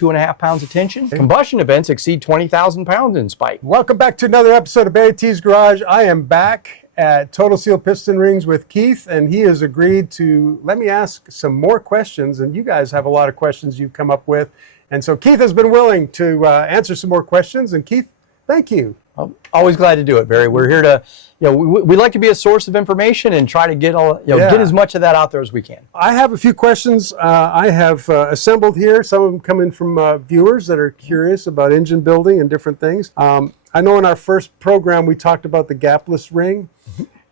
2.5 pounds of tension. Combustion events exceed 20,000 pounds in spike. Welcome back to another episode of BarryTsGarage. I am back at Total Seal Piston Rings with Keith, and he has agreed to let me ask some more questions, and you guys have a lot of questions you've come up with. And so Keith has been willing to answer some more questions, and Keith, thank you. I'm always glad to do it, Barry. We're here to, we like to be a source of information and try to get get as much of that out there as we can. I have a few questions I have assembled here. Some of them coming from viewers that are curious about engine building and different things. I know in our first program we talked about the gapless ring,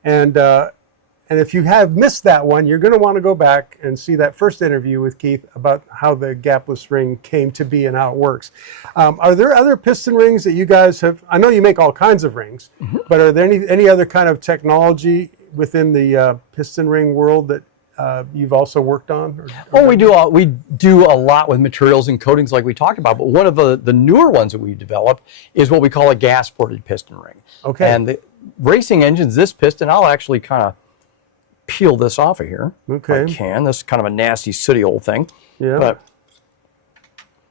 and if you have missed that one, you're going to want to go back and see that first interview with Keith about how the gapless ring came to be and how it works. Are there other piston rings that you guys have? I know you make all kinds of rings, but are there any other kind of technology within the piston ring world that you've also worked on? We do a lot with materials and coatings like we talked about, but one of the newer ones that we've developed is what we call a gas-ported piston ring. Okay. And the racing engines, this piston, I'll actually kind of peel this off of here. Okay. If I can. This is kind of a nasty, sooty old thing. Yeah. But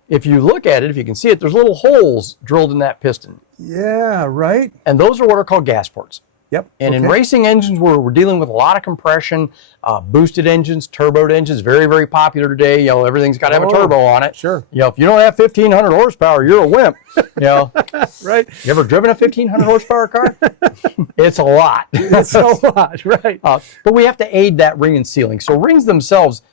if you look at it, if you can see it, there's little holes drilled in that piston. Yeah, right. And those are what are called gas ports. Yep. And in racing engines, we're dealing with a lot of compression, boosted engines, turboed engines, very, very popular today. Everything's got to have a turbo on it. Sure. If you don't have 1,500 horsepower, you're a wimp. Right. You ever driven a 1,500 horsepower car? It's a lot. It's a lot, right. But we have to aid that ring in sealing. So rings themselves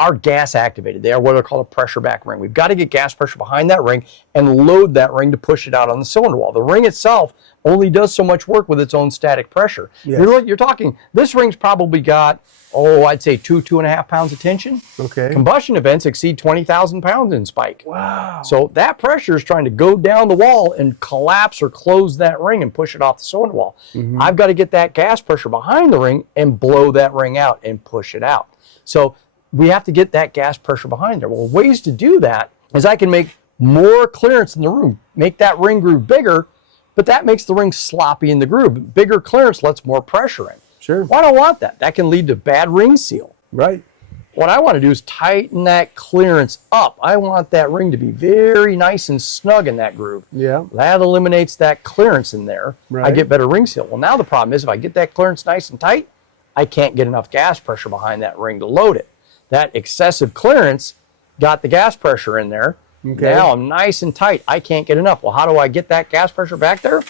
are gas activated. They are what are called a pressure back ring. We've got to get gas pressure behind that ring and load that ring to push it out on the cylinder wall. The ring itself only does so much work with its own static pressure. Yes. You're talking, this ring's probably got, I'd say 2.5 pounds of tension. Okay. Combustion events exceed 20,000 pounds in spike. Wow. So that pressure is trying to go down the wall and collapse or close that ring and push it off the cylinder wall. I've got to get that gas pressure behind the ring and blow that ring out and push it out. So we have to get that gas pressure behind there. Well, ways to do that is I can make more clearance in the room, make that ring groove bigger, but that makes the ring sloppy in the groove. Bigger clearance lets more pressure in. Sure. Well, I don't want that. That can lead to bad ring seal. Right. What I want to do is tighten that clearance up. I want that ring to be very nice and snug in that groove. Yeah. That eliminates that clearance in there. Right. I get better ring seal. Well, now the problem is if I get that clearance nice and tight, I can't get enough gas pressure behind that ring to load it. That excessive clearance got the gas pressure in there. Okay. Now I'm nice and tight. I can't get enough. Well, how do I get that gas pressure back there?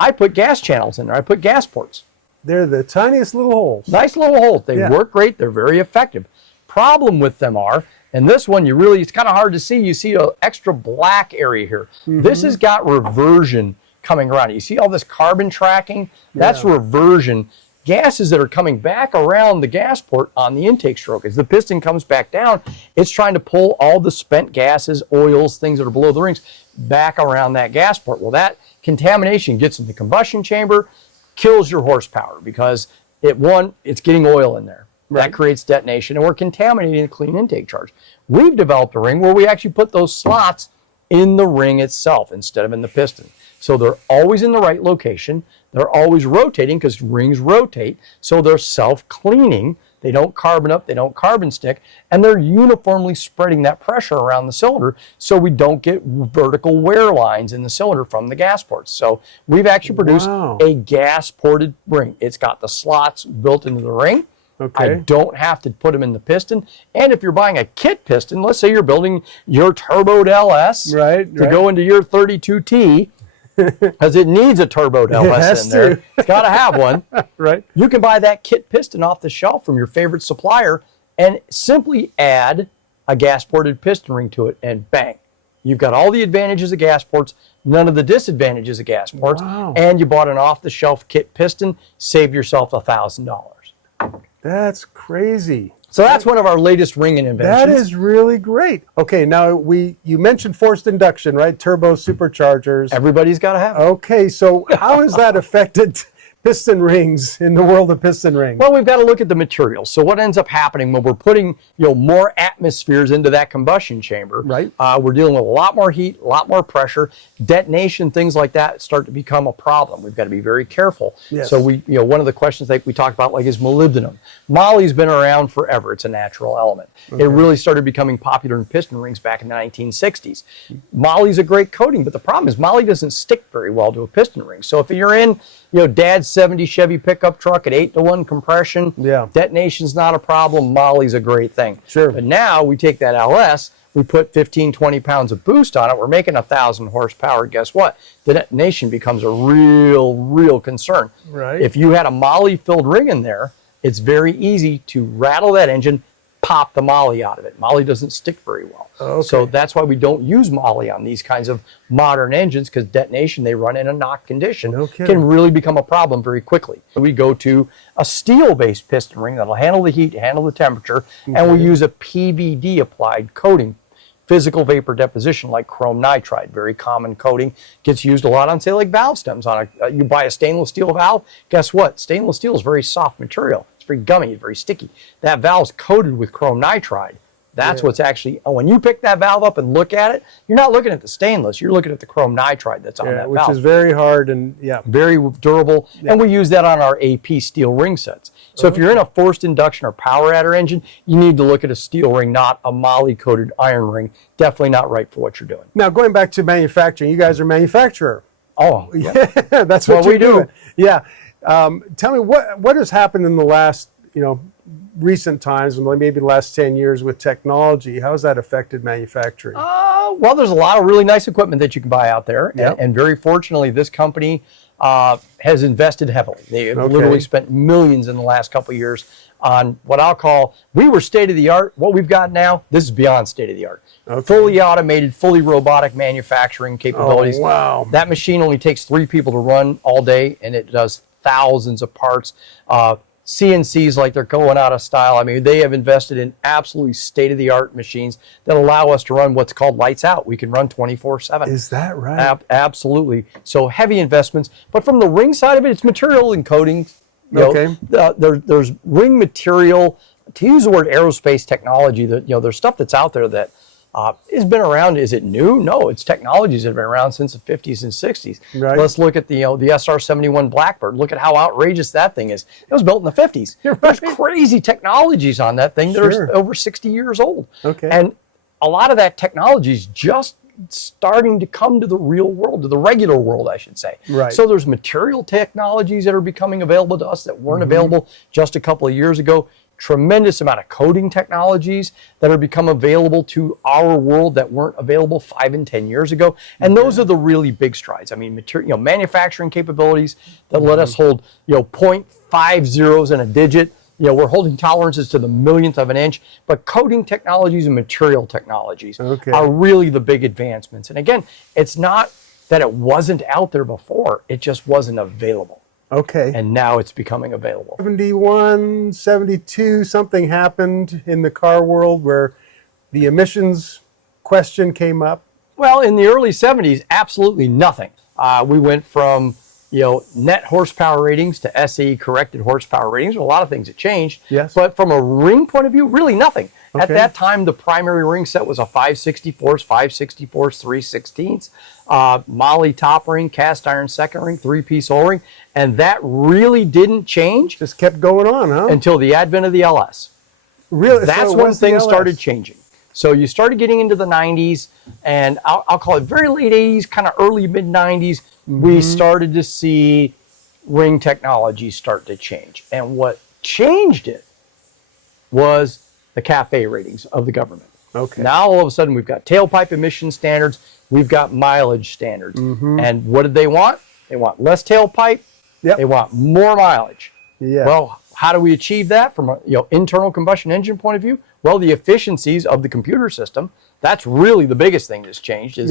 I put gas channels in there. I put gas ports. They're the tiniest little holes. Nice little holes. They work great. They're very effective. Problem with them are, and this one it's kind of hard to see. You see an extra black area here. This has got reversion coming around it. You see all this carbon tracking? That's reversion. Gases that are coming back around the gas port on the intake stroke. As the piston comes back down, it's trying to pull all the spent gases, oils, things that are below the rings back around that gas port. Well, that contamination gets in the combustion chamber, kills your horsepower because it's getting oil in there. Right. That creates detonation, and we're contaminating the clean intake charge. We've developed a ring where we actually put those slots in the ring itself instead of in the piston. So they're always in the right location. They're always rotating because rings rotate. So they're self-cleaning. They don't carbon up. They don't carbon stick. And they're uniformly spreading that pressure around the cylinder so we don't get vertical wear lines in the cylinder from the gas ports. So we've actually produced a gas-ported ring. It's got the slots built into the ring. Okay. I don't have to put them in the piston. And if you're buying a kit piston, let's say you're building your turboed LS to go into your 32T, because it needs a turboed LS in there. It's got to have one. Right. You can buy that kit piston off the shelf from your favorite supplier and simply add a gas-ported piston ring to it, and bang. You've got all the advantages of gas ports, none of the disadvantages of gas ports, and you bought an off-the-shelf kit piston, saved yourself $1,000. That's crazy. So that's one of our latest ringing inventions. That is really great. Okay, now you mentioned forced induction, right? Turbo superchargers. Everybody's got to have it. Okay, so how has that affected piston rings in the world of piston rings? Well, we've got to look at the materials. So what ends up happening when we're putting more atmospheres into that combustion chamber, right? We're dealing with a lot more heat, a lot more pressure, detonation, things like that start to become a problem. We've got to be very careful. Yes. So one of the questions that we talked about is molybdenum. Moly's been around forever. It's a natural element. Okay. It really started becoming popular in piston rings back in the 1960s. Moly's a great coating, but the problem is Moly doesn't stick very well to a piston ring. So if you're in Dad's 70 Chevy pickup truck at 8-to-1 compression, detonation's not a problem. Moly's a great thing. Sure. But now we take that LS, we put 15, 20 pounds of boost on it, we're making 1,000 horsepower. Guess what? The detonation becomes a real concern. Right. If you had a Moly-filled ring in there, it's very easy to rattle that engine, pop the Moly out of it. Moly doesn't stick very well. Okay. So that's why we don't use Moly on these kinds of modern engines, because detonation, they run in a knock condition, can really become a problem very quickly. We go to a steel-based piston ring that'll handle the heat, handle the temperature, and we use a PVD applied coating, physical vapor deposition, like chrome nitride, very common coating, gets used a lot on, say, like valve stems. You buy a stainless steel valve, guess what? Stainless steel is very soft material. It's very gummy, it's very sticky. That valve's coated with chrome nitride. That's what's actually, when you pick that valve up and look at it, you're not looking at the stainless, you're looking at the chrome nitride that's on that which valve. Is very hard and very durable. And we use that on our AP steel ring sets. So if you're in a forced induction or power adder engine, you need to look at a steel ring, not a Moly coated iron ring. Definitely not right for what you're doing. Now, going back to manufacturing, you guys are a manufacturer. Oh, yeah. That's what we do. Doing. Yeah. Tell me what has happened in the last, recent times, maybe the last 10 years with technology. How has that affected manufacturing? Well, there's a lot of really nice equipment that you can buy out there. And very fortunately, this company has invested heavily. They literally spent millions in the last couple of years on what I'll call, we were state-of-the-art. What we've got now, this is beyond state-of-the-art. Fully automated, fully robotic manufacturing capabilities. Oh, wow. That machine only takes 3 people to run all day, and it does thousands of parts. CNCs like they're going out of style. I mean, they have invested in absolutely state-of-the-art machines that allow us to run what's called lights out. We can run 24/7. Is that right? Absolutely. So heavy investments. But from the ring side of it, it's material and coating. There's ring material. To use the word aerospace technology, that there's stuff that's out there that has been around. Is it new? No, it's technologies that have been around since the 50s and 60s. Right. Let's look at the SR-71 Blackbird. Look at how outrageous that thing is. It was built in the 50s. There's crazy technologies on that thing that are over 60 years old. And a lot of that technology is just starting to come to the real world, to the regular world, I should say. Right. So there's material technologies that are becoming available to us that weren't available just a couple of years ago. Tremendous amount of coating technologies that are become available to our world that weren't available 5 and 10 years ago. And those are the really big strides. I mean, manufacturing capabilities that let us hold, 0.5 zeros in a digit. We're holding tolerances to the millionth of an inch, but coating technologies and material technologies are really the big advancements. And again, it's not that it wasn't out there before, it just wasn't available. And now it's becoming available. 71, 72, something happened in the car world where the emissions question came up. Well, in the early 70s, absolutely nothing. We went from net horsepower ratings to SAE corrected horsepower ratings. A lot of things that changed. Yes. But from a ring point of view, really nothing. At that time, the primary ring set was a 5/64, 5/64, 3/16. Moly top ring, cast iron second ring, 3-piece O-ring. And that really didn't change. Just kept going on, huh? Until the advent of the LS. Really? That's when things started changing. So you started getting into the 90s, and I'll call it very late 80s, kind of early mid-90s, we started to see ring technology start to change. And what changed it was the CAFE ratings of the government. Now all of a sudden we've got tailpipe emission standards, we've got mileage standards. And what did they want? They want less tailpipe, they want more mileage. Well, how do we achieve that from a internal combustion engine point of view? Well, the efficiencies of the computer system, that's really the biggest thing that's changed is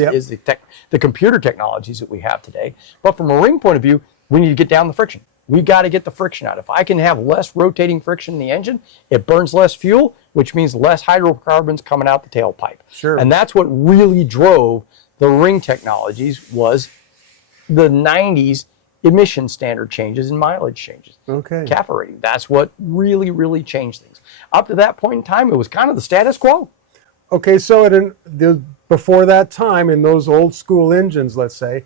the computer technologies that we have today. But from a ring point of view, we need to get down the friction. We got to get the friction out. If I can have less rotating friction in the engine, it burns less fuel, which means less hydrocarbons coming out the tailpipe. And that's what really drove the ring technologies was the 90s emission standard changes and mileage changes. Okay. CAFE rating. That's what really, really changed things. Up to that point in time, it was kind of the status quo. Okay, so before that time, in those old school engines, let's say,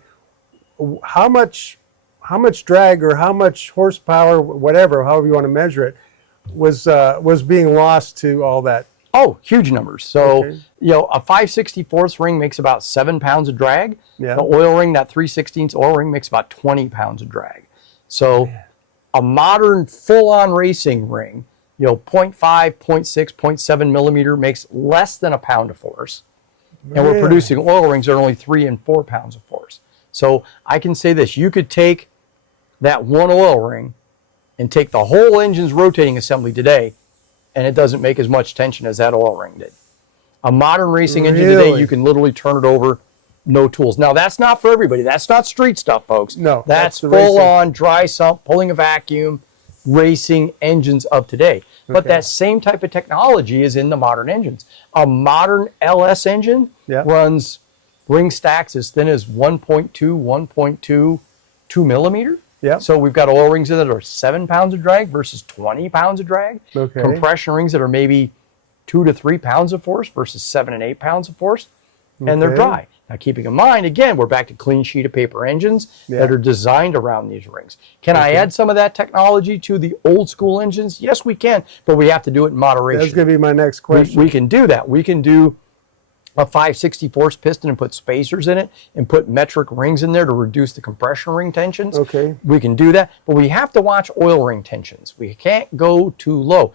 how much drag or how much horsepower, whatever, however you want to measure it, was being lost to all that? Oh, huge numbers. So, Okay. a 5/64 ring makes about 7 pounds of drag. Yeah. The oil ring, that 3/16 oil ring, makes about 20 pounds of drag. So, a modern full-on racing ring, 0.5, 0.6, 0.7 millimeter makes less than a pound of force. And we're Really? producing oil rings that are only 3 and 4 pounds of force. So I can say this, you could take that one oil ring and take the whole engine's rotating assembly today, and it doesn't make as much tension as that oil ring did. A modern racing engine today, Really? you can literally turn it over, no tools. Now, that's not for everybody. That's not street stuff, folks. No, That's that's the racing. full-on dry sump, pulling a vacuum, racing engines of today. But Okay. that same type of technology is in the modern engines. A modern LS engine Yeah. runs ring stacks as thin as 1.2, 1.2, 2 millimeter. Yeah. So we've got oil rings that are 7 pounds of drag versus 20 pounds of drag. Okay. Compression rings that are maybe 2 to 3 pounds of force versus 7 and 8 pounds of force. And they're Okay. dry. Now, keeping in mind, again, we're back to clean sheet of paper engines Yeah. that are designed around these rings. Can I Okay. add some of that technology to the old school engines? Yes, we can, but we have to do it in moderation. That's going to be my next question. We can do that. We can do a 5/64 piston and put spacers in it and put metric rings in there to reduce the compression ring tensions. Okay. We can do that, but we have to watch oil ring tensions. We can't go too low.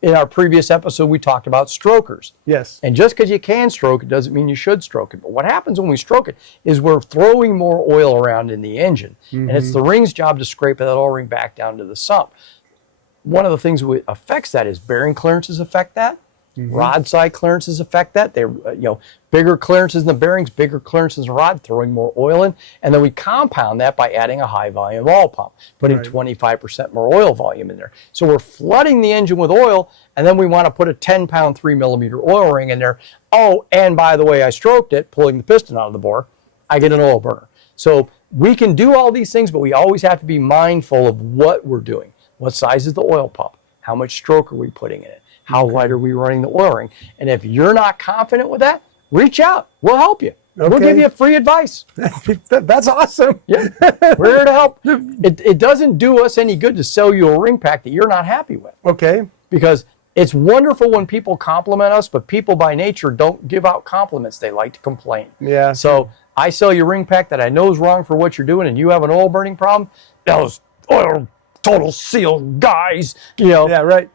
In our previous episode, we talked about strokers. Yes. And just because you can stroke it doesn't mean you should stroke it. But what happens when we stroke it is we're throwing more oil around in the engine. And it's the ring's job to scrape that oil ring back down to the sump. One of the things that affects that is bearing clearances affect that. Rod side clearances affect that. They're, bigger clearances in the bearings, bigger clearances in the rod, throwing more oil in. And then we compound that by adding a high volume oil pump, putting Right. 25% more oil volume in there. So we're flooding the engine with oil, and then we want to put a 10-pound, 3 millimeter oil ring in there. Oh, and by the way, I stroked it, pulling the piston out of the bore. I get an oil burner. So we can do all these things, but we always have to be mindful of what we're doing. What size is the oil pump? How much stroke are we putting in it? How light are we running the oil ring? And if you're not confident with that, reach out. We'll help you. We'll Okay. give you free advice. That's awesome. Yeah, we're here to help. It doesn't do us any good to sell you a ring pack that you're not happy with, Okay. because it's wonderful when people compliment us, but people by nature don't give out compliments. They like to complain. Yeah. So I sell you a ring pack that I know is wrong for what you're doing, and you have an oil burning problem. Those oil Total Seal guys, Yeah, right.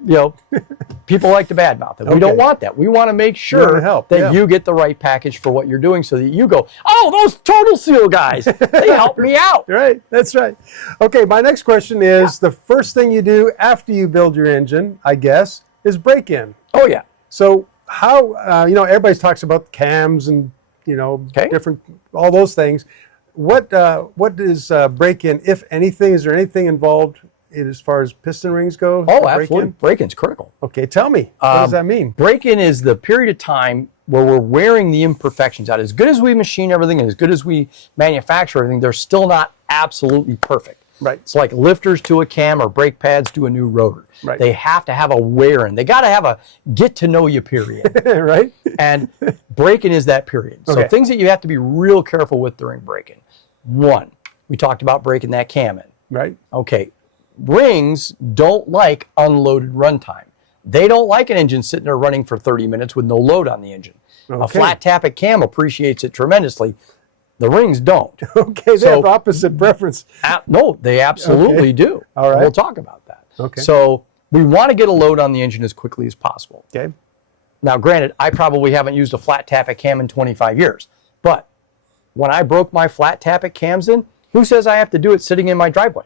people like to badmouth it. We Okay. don't want that. We want to make wanna sure help, that yeah. you get the right package for what you're doing, so that you go, oh, those Total Seal guys, they help me out. Right. That's right. Okay. My next question is the first thing you do after you build your engine, I guess, is break in. Oh yeah. So how, everybody talks about cams and, Okay. different, all those things. What is break in, if anything? Is there anything involved as far as piston rings go? Oh, Break-in? absolutely. Break-in's critical. Okay. Tell me. What does that mean? Break-in is the period of time where we're wearing the imperfections out. As good as we machine everything and as good as we manufacture everything, they're still not absolutely perfect. Right. It's like lifters to a cam or brake pads to a new rotor. Right. They have to have a wear-in. They got to have a get-to-know-you period. Right. And break-in is that period. So Okay. things that you have to be real careful with during break-in. One, we talked about breaking that cam in. Right. Okay, rings don't like unloaded runtime. They don't like an engine sitting there running for 30 minutes with no load on the engine. A Okay. flat tappet cam appreciates it tremendously. The rings don't. Okay. They So- have opposite preference. No, they absolutely Okay. do. All right. We'll talk about that. Okay. So we want to get a load on the engine as quickly as possible. Okay. Now, granted, I probably haven't used a flat tappet cam in 25 years, but when I broke my flat tappet cams in, who says I have to do it sitting in my driveway?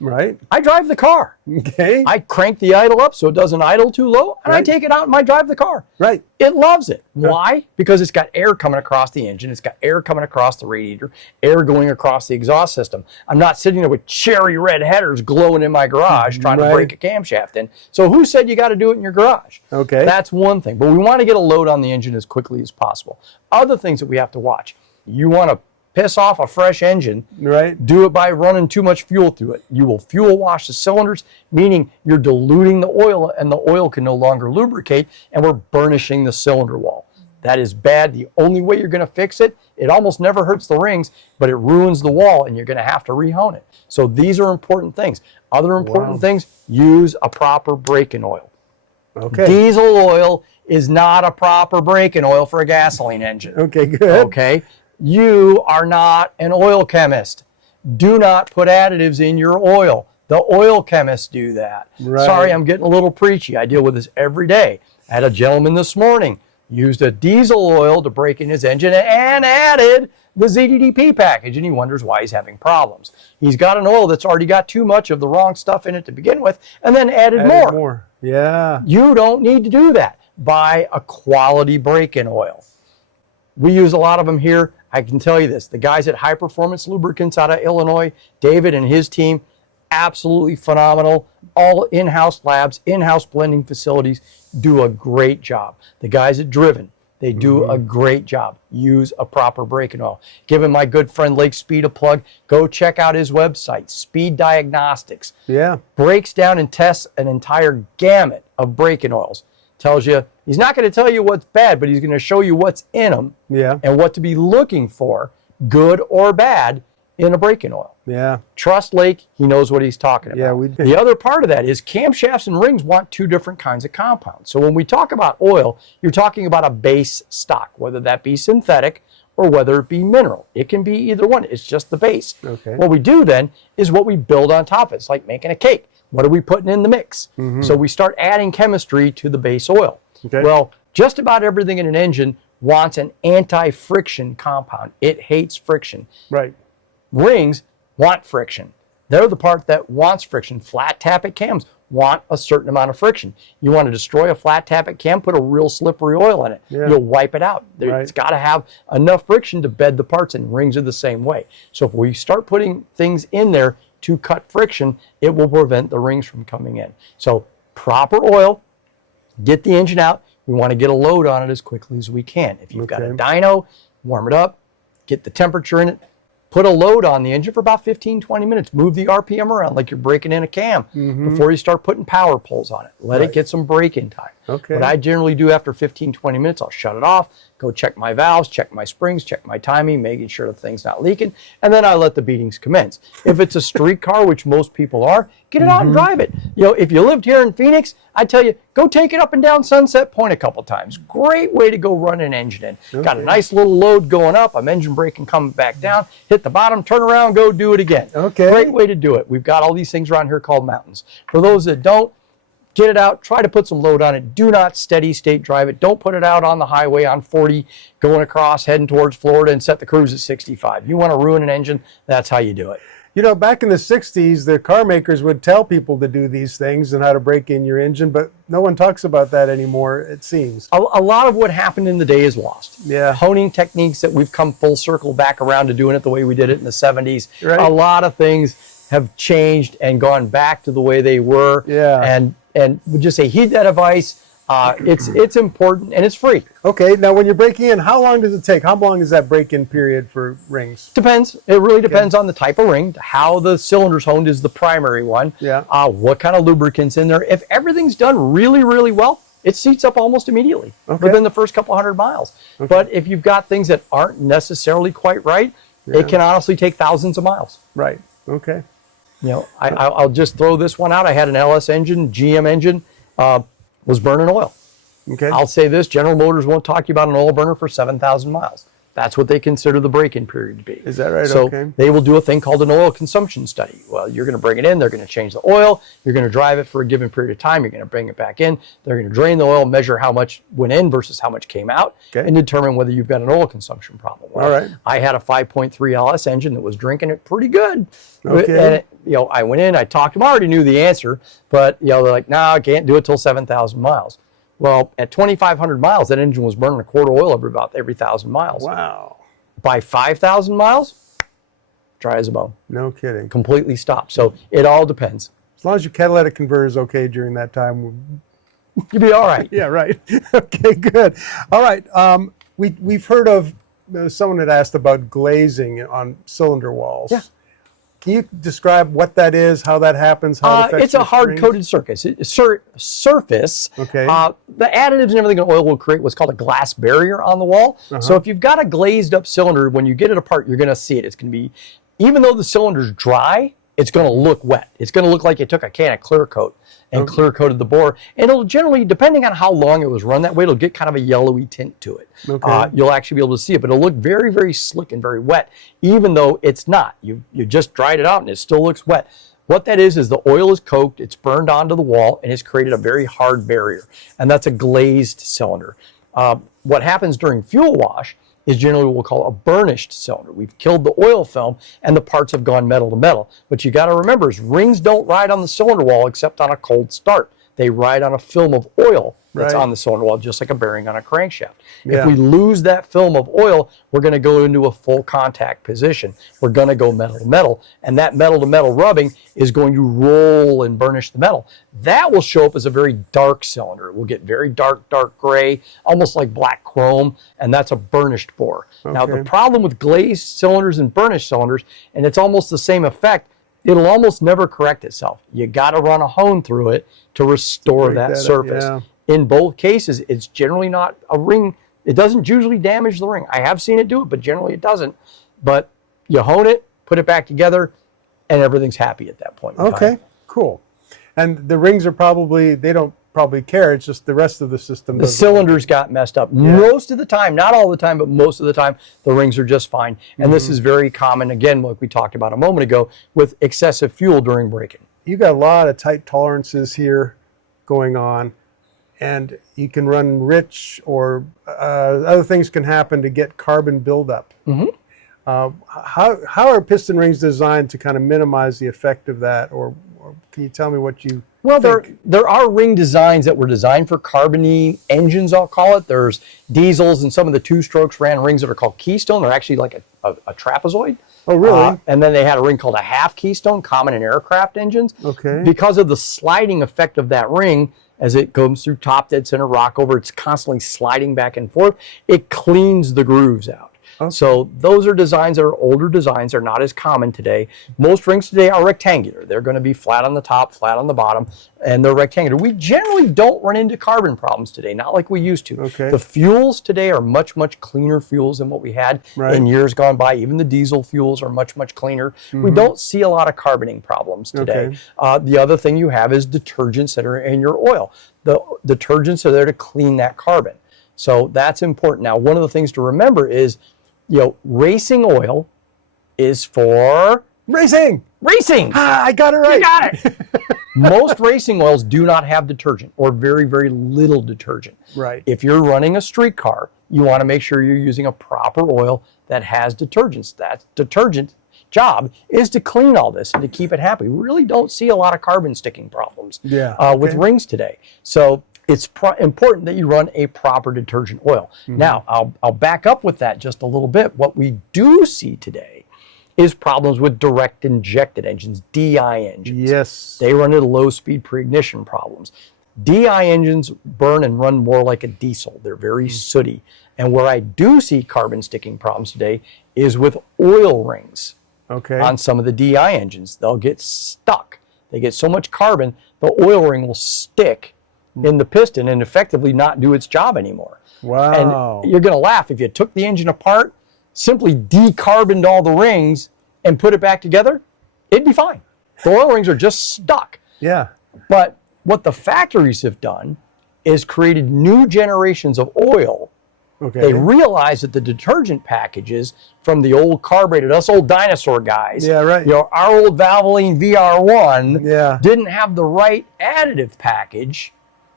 Right. I drive the car. Okay. I crank the idle up so it doesn't idle too low, and I Right. take it out and I drive the car. Right. It loves it. Why? Because it's got air coming across the engine, it's got air coming across the radiator, air going across the exhaust system. I'm not sitting there with cherry red headers glowing in my garage trying to Right. break a camshaft in. So who said you got to do it in your garage? Okay. That's one thing. But we want to get a load on the engine as quickly as possible. Other things that we have to watch. You want to piss off a fresh engine, Right. do it by running too much fuel through it. You will fuel wash the cylinders, meaning you're diluting the oil and the oil can no longer lubricate, and we're burnishing the cylinder wall. That is bad. The only way you're going to fix it, it almost never hurts the rings, but it ruins the wall and you're going to have to rehone it. So these are important things. Other important things, use a proper braking oil. Okay. Diesel oil is not a proper braking oil for a gasoline engine. Okay, good. Okay? You are not an oil chemist. Do not put additives in your oil. The oil chemists do that. Right. Sorry, I'm getting a little preachy. I deal with this every day. I had a gentleman this morning used a diesel oil to break in his engine and added the ZDDP package, and he wonders why he's having problems. He's got an oil that's already got too much of the wrong stuff in it to begin with, and then added more. Yeah. You don't need to do that. Buy a quality break-in oil. We use a lot of them here. I can tell you this, the guys at High Performance Lubricants out of Illinois, David and his team, absolutely phenomenal. All in-house labs, in-house blending facilities do a great job. The guys at Driven, they do a great job. Use a proper braking oil. Giving my good friend Lake Speed a plug. Go check out his website, Speed Diagnostics. Yeah. Breaks down and tests an entire gamut of braking oils. Tells you, he's not going to tell you what's bad, but he's going to show you what's in them and what to be looking for, good or bad, in a braking oil. Yeah. Trust Lake, he knows what he's talking about. Yeah, we do. The other part of that is camshafts and rings want two different kinds of compounds. So when we talk about oil, you're talking about a base stock, whether that be synthetic or whether it be mineral. It can be either one. It's just the base. Okay. What we do then is what we build on top of it. It's like making a cake. What are we putting in the mix? So we start adding chemistry to the base oil. Okay. Well, just about everything in an engine wants an anti-friction compound. It hates friction. Right. Rings want friction. They're the part that wants friction. Flat tappet cams want a certain amount of friction. You want to destroy a flat tappet cam, put a real slippery oil in it. Yeah. You'll wipe it out. Right. It's got to have enough friction to bed the parts in. Rings are the same way. So if we start putting things in there to cut friction, it will prevent the rings from coming in. So proper oil, get the engine out. We want to get a load on it as quickly as we can. If you've got a dyno, warm it up, get the temperature in it, put a load on the engine for about 15, 20 minutes. Move the RPM around like you're breaking in a cam before you start putting power pulls on it. Let it get some break-in time. Okay. What I generally do after 15, 20 minutes, I'll shut it off, go check my valves, check my springs, check my timing, making sure the thing's not leaking, and then I let the beatings commence. If it's a street car, which most people are, get it out and drive it. You know, if you lived here in Phoenix, I tell you, go take it up and down Sunset Point a couple times. Great way to go run an engine in. Got a nice little load going up, I'm engine braking coming back down, hit the bottom, turn around, go do it again. Okay. Great way to do it. We've got all these things around here called mountains. For those that don't, get it out, try to put some load on it. Do not steady state drive it. Don't put it out on the highway on 40, going across, heading towards Florida and set the cruise at 65. You want to ruin an engine, that's how you do it. You know, back in the 60s, the car makers would tell people to do these things and how to break in your engine, but no one talks about that anymore, it seems. A lot of what happened in the day is lost. Yeah. Honing techniques that we've come full circle back around to doing it the way we did it in the 70s. Right. A lot of things have changed and gone back to the way they were. Yeah. And we just say, heed that advice. It's important and it's free. Okay, now when you're breaking in, how long does it take? How long is that break-in period for rings? Depends. It really depends on the type of ring, how the cylinder's honed is the primary one. Yeah. What kind of lubricants in there. If everything's done really, really well, it seats up almost immediately within the first couple hundred miles. But if you've got things that aren't necessarily quite right, it can honestly take thousands of miles. Right, okay. You know, I'll just throw this one out. I had an LS engine, GM engine, was burning oil. Okay. I'll say this, General Motors won't talk to you about an oil burner for 7,000 miles. That's what they consider the break-in period to be. Is that right? So Okay. they will do a thing called an oil consumption study. Well, you're going to bring it in, they're going to change the oil, you're going to drive it for a given period of time, you're going to bring it back in, they're going to drain the oil, measure how much went in versus how much came out, and determine whether you've got an oil consumption problem. Well, all right. I had a 5.3 LS engine that was drinking it pretty good. Okay. And you know, I went in, I talked to them, I already knew the answer, but you know, they're like, no, I can't do it till 7,000 miles. Well, at 2,500 miles, that engine was burning a quart of oil every 1,000 miles. Wow. By 5,000 miles, dry as a bone. No kidding. Completely stopped. So it all depends. As long as your catalytic converter is okay during that time. You'll be all right. Yeah, right. Okay, good. All right. We've heard of someone had asked about glazing on cylinder walls. Yeah. Can you describe what that is, how that happens, how it affects It's a your hard-coated surface. Okay. The additives and everything in oil will create what's called a glass barrier on the wall. So if you've got a glazed up cylinder, when you get it apart, you're going to see it. It's going to be, even though the cylinder's dry, it's going to look wet. It's going to look like you took a can of clear coat and clear coated the bore. And it'll generally, depending on how long it was run that way, it'll get kind of a yellowy tint to it. Okay. You'll actually be able to see it, but it'll look very, very slick and very wet, even though it's not. You just dried it out and it still looks wet. What that is the oil is coked, it's burned onto the wall, and it's created a very hard barrier. And that's a glazed cylinder. What happens during fuel wash is generally what we'll call a burnished cylinder. We've killed the oil film and the parts have gone metal to metal. What you got to remember is rings don't ride on the cylinder wall except on a cold start. They ride on a film of oil that's on the cylinder wall, just like a bearing on a crankshaft. Yeah. If we lose that film of oil, we're going to go into a full contact position. We're going to go metal to metal, and that metal to metal rubbing is going to roll and burnish the metal. That will show up as a very dark cylinder. It will get very dark gray, almost like black chrome, and that's a burnished bore. Now, the problem with glazed cylinders and burnished cylinders, and it's almost the same effect, it'll almost never correct itself. You got to run a hone through it to restore that surface. In both cases, it's generally not a ring. It doesn't usually damage the ring. I have seen it do it, but generally it doesn't. But you hone it, put it back together, and everything's happy at that point in time. Cool. And the rings are probably, they don't probably care. It's just the rest of the system. The cylinders got messed up. Most of the time, not all the time, but most of the time, the rings are just fine. And this is very common, again, like we talked about a moment ago, with excessive fuel during braking. You got a lot of tight tolerances here going on, and you can run rich, or other things can happen to get carbon buildup. How are piston rings designed to kind of minimize the effect of that, or can you tell me what you think? There are ring designs that were designed for carbony engines, I'll call it. There's diesels and some of the two-strokes ran rings that are called Keystone. They're actually like a trapezoid. Oh, really? And then they had a ring called a half Keystone, common in aircraft engines. Okay. Because of the sliding effect of that ring, as it goes through top, dead center, rock over, it's constantly sliding back and forth. It cleans the grooves out. So those are designs that are older designs. They're not as common today. Most rings today are rectangular. They're going to be flat on the top, flat on the bottom, and they're rectangular. We generally don't run into carbon problems today, not like we used to. The fuels today are much, much cleaner fuels than what we had in years gone by. Even the diesel fuels are much, much cleaner. We don't see a lot of carboning problems today. The other thing you have is detergents that are in your oil. The detergents are there to clean that carbon. So that's important. Now, one of the things to remember is, racing oil is for racing. I got it right. You got it. Most racing oils do not have detergent, or very, very little detergent. If you're running a street car, you want to make sure you're using a proper oil that has detergents. That detergent job is to clean all this and to keep it happy. We really don't see a lot of carbon sticking problems with rings today. So it's important that you run a proper detergent oil. Now, I'll back up with that just a little bit. What we do see today is problems with direct injected engines, DI engines. They run into low-speed pre-ignition problems. DI engines burn and run more like a diesel. They're very sooty. And where I do see carbon sticking problems today is with oil rings on some of the DI engines. They'll get stuck. They get so much carbon, the oil ring will stick in the piston and effectively not do its job anymore. And you're going to laugh. If you took the engine apart, simply decarboned all the rings and put it back together, it'd be fine. The oil rings are just stuck. But what the factories have done is created new generations of oil. They realized that the detergent packages from the old carbureted, us old dinosaur guys, our old Valvoline VR1 didn't have the right additive package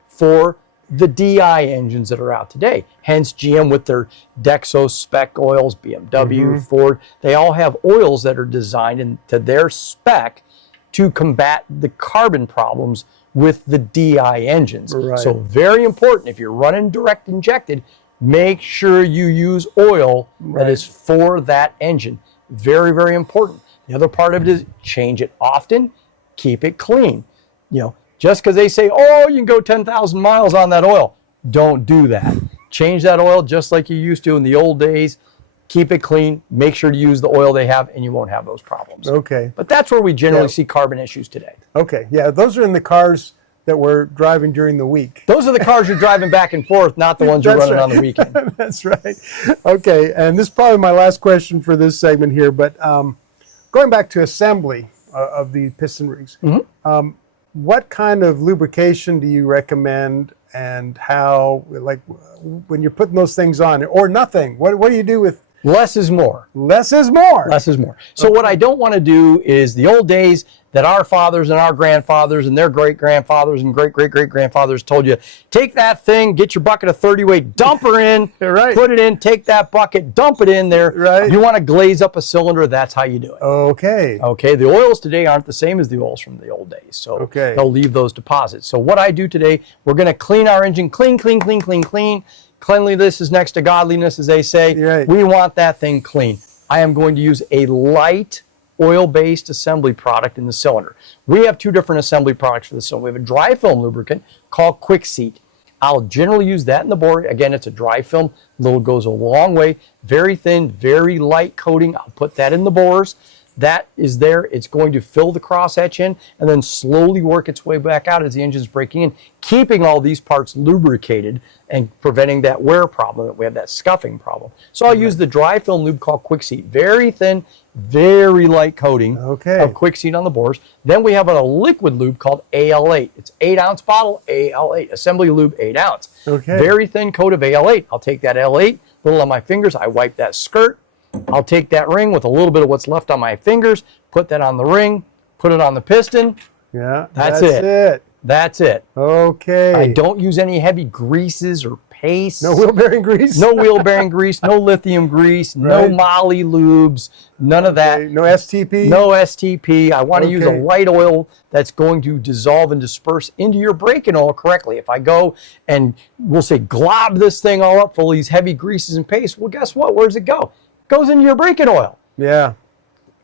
for the DI engines that are out today. Hence GM with their Dexo spec oils, BMW, Ford, they all have oils that are designed to their spec to combat the carbon problems with the DI engines. So very important, if you're running direct injected, make sure you use oil that is for that engine. Very, very important. The other part of it is change it often, keep it clean. Just because they say, oh, you can go 10,000 miles on that oil, don't do that. Change that oil just like you used to in the old days. keep it clean, make sure to use the oil they have, and you won't have those problems. Okay. But that's where we generally see carbon issues today. Okay, yeah, those are in the cars that we're driving during the week. Those are the cars you're driving back and forth, not the ones you're running on the weekend. That's right. Okay, and this is probably my last question for this segment here, but going back to assembly of the piston rings, what kind of lubrication do you recommend, and how, like when you're putting those things on, or nothing? What do you do with? Less is more. Less is more. Less is more. So what I don't want to do is the old days that our fathers and our grandfathers and their great-grandfathers and great-great-great-grandfathers told you, take that thing, get your bucket of 30 weight, dump her in, Right. put it in, take that bucket, dump it in there. Right. You want to glaze up a cylinder, that's how you do it. Okay. Okay, the oils today aren't the same as the oils from the old days, so they'll leave those deposits. So what I do today, we're going to clean our engine, clean. Cleanliness is next to godliness, as they say. Right. We want that thing clean. I am going to use a light oil-based assembly product in the cylinder. We have two different assembly products for the cylinder. We have a dry film lubricant called Quick Seat. I'll generally use that in the bore. Again, it's a dry film. Little goes a long way. Very thin, very light coating. I'll put that in the bores. That is there. It's going to fill the crosshatch in and then slowly work its way back out as the engine's breaking in, keeping all these parts lubricated and preventing that wear problem, that we have that scuffing problem. So I'll use the dry film lube called Quick Seat. Very thin, very light coating of Quick Seat on the bores. Then we have a liquid lube called AL8. It's 8-ounce bottle, AL8. Assembly lube, 8 ounce. Very thin coat of AL8. I'll take that AL8, little on my fingers. I wipe that skirt. I'll take that ring with a little bit of what's left on my fingers, put that on the ring, put it on the piston. Yeah, that's it. That's it. Okay. I don't use any heavy greases or pastes. No wheel bearing grease? No wheel bearing grease, no lithium grease, no Moly lubes, none of that. No STP? No STP. I want to use a light oil that's going to dissolve and disperse into your braking oil correctly. If I go and we'll say glob this thing all up full of these heavy greases and pastes, well, guess what? Where does it go? Goes into your braking oil. Yeah.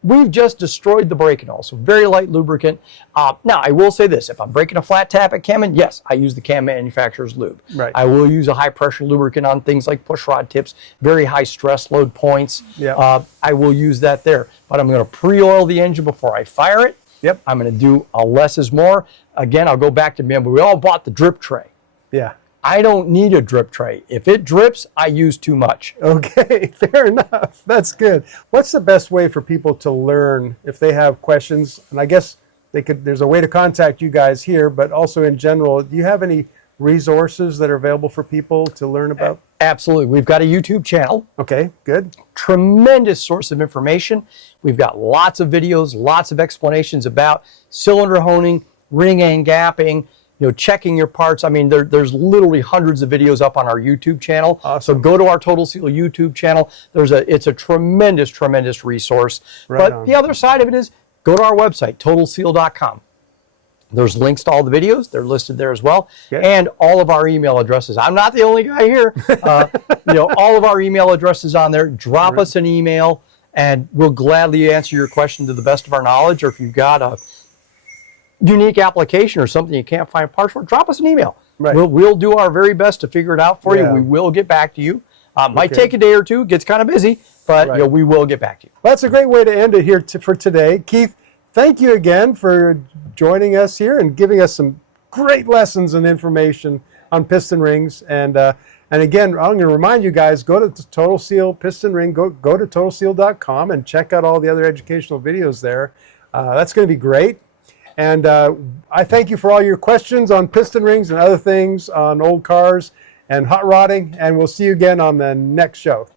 We've just destroyed the braking oil, so very light lubricant. Now, I will say this. If I'm breaking a flat tap at Cameron, yes, I use the Cam manufacturer's lube. Right. I will use a high-pressure lubricant on things like push rod tips, very high stress load points. Yeah. I will use that there. But I'm going to pre-oil the engine before I fire it. Yep. I'm going to do a less is more. Again, I'll go back to, remember, we all bought the drip tray. Yeah. I don't need a drip tray. If it drips, I use too much. Okay, fair enough. That's good. What's the best way for people to learn if they have questions? And I guess there's a way to contact you guys here, but also in general, do you have any resources that are available for people to learn about? Absolutely. We've got a YouTube channel. Okay, good. Tremendous source of information. We've got lots of videos, lots of explanations about cylinder honing, ring and gapping, checking your parts. I mean, there's literally hundreds of videos up on our YouTube channel. Awesome. So go to our Total Seal YouTube channel. It's a tremendous resource. But the other side of it is go to our website, totalseal.com. There's links to all the videos. They're listed there as well. And all of our email addresses. I'm not the only guy here. All of our email addresses on there. Drop us an email and we'll gladly answer your question to the best of our knowledge. Or if you've got a unique application or something you can't find parts for, drop us an email. Right. We'll do our very best to figure it out for you. We will get back to you. Might take a day or two. It gets kind of busy, but we will get back to you. Well, that's a great way to end it here for today. Keith, thank you again for joining us here and giving us some great lessons and information on piston rings. And again, I'm going to remind you guys, go to Total Seal Piston Ring, go to totalseal.com and check out all the other educational videos there. That's going to be great. And I thank you for all your questions on piston rings and other things on old cars and hot rodding. And we'll see you again on the next show.